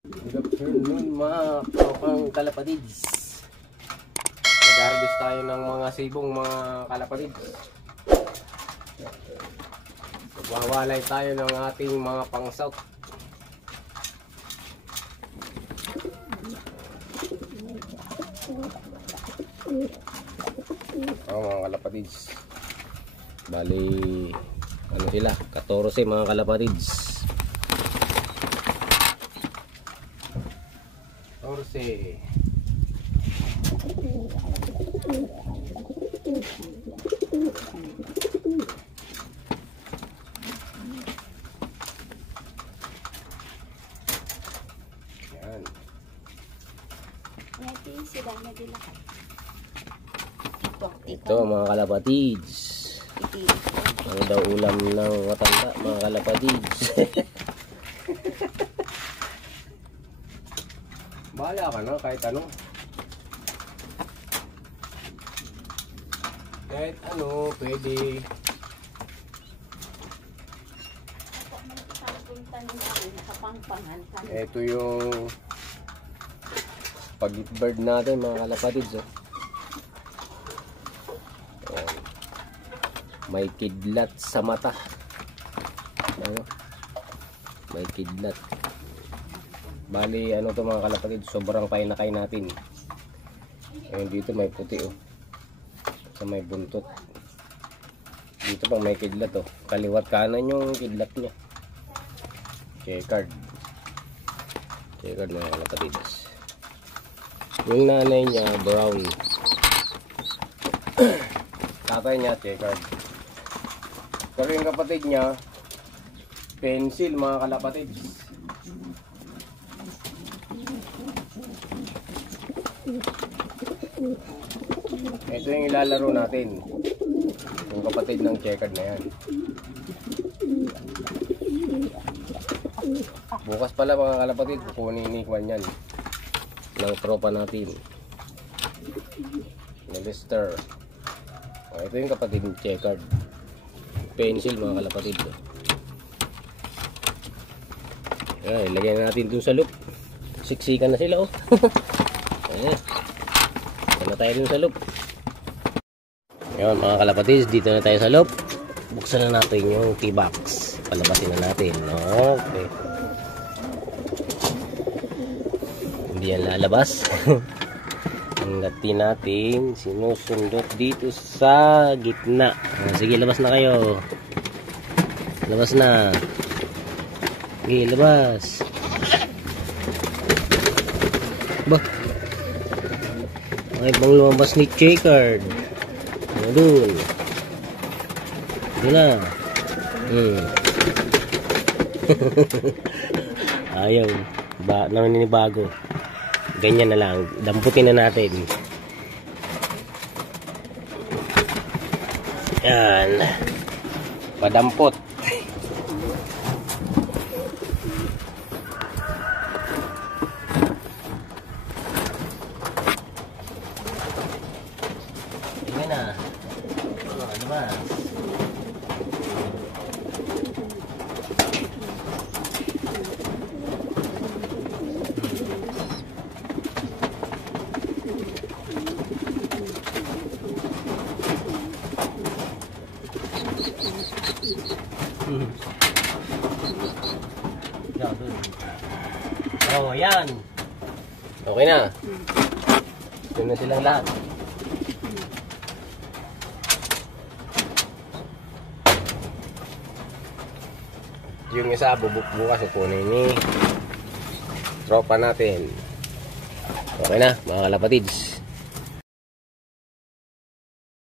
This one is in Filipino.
Good afternoon mga kapang kalapatids. Nag-harvest tayo ng mga sibong mga kalapatids. Magwawalay tayo ng ating mga pang-south. Mga kalapatids. Bali, ano sila? 14 mga kalapatids. 14. Yan. Ito mga kalapatids. Ano daw ulam ng matanda mga kalapatids? Bahala ka na kahit ano. Kahit ano, pwede. Ito yung pag-bird natin mga kalapatids. Oh. Ayan. May kidlat sa mata. Ano? May kidlat. Bali, ano to mga kalapatid, sobrang painakay natin. Ayun, dito may puti oh. Sa may buntot. Dito pang may kidlat oh. Kaliwat kanan yung kidlat niya. Checkered. Checkered mga kalapatid. Yung nanay niya, brown. Tatay niya, checkered. Pero yung kapatid niya, pencil mga kalapatid. Ito yung ilalaro natin. Yung kapatid ng checkered na yan. Bukas pala mga kalapatid, kukunin ni Kwan yan ng tropa natin na Lester. Ito yung kapatid ng checkered. Pencil mga kalapatid. Ilagay natin dun sa loop. Siksikan na sila oh. Ayan. Na tayo dun sa loop. Ayan mga kalapatids, dito na tayo sa loop. Buksan na natin yung T-box. Palabasin na natin. Okay. Hindi yan lalabas. Hanggat natin sinusundot dito sa gitna. Sige, labas na kayo. Labas na. Sige, labas. Bah. Ay, bang lumabas ni checkered. Ano dun? Doon na. Ayaw. Naninibago. Ganyan na lang. Damputin na natin. Yan. Padampot. Oh, yan. Okay na. Ito na silang lahat. Yung isa bukas kukunin ni tropa natin. Okay na mga kalapatids.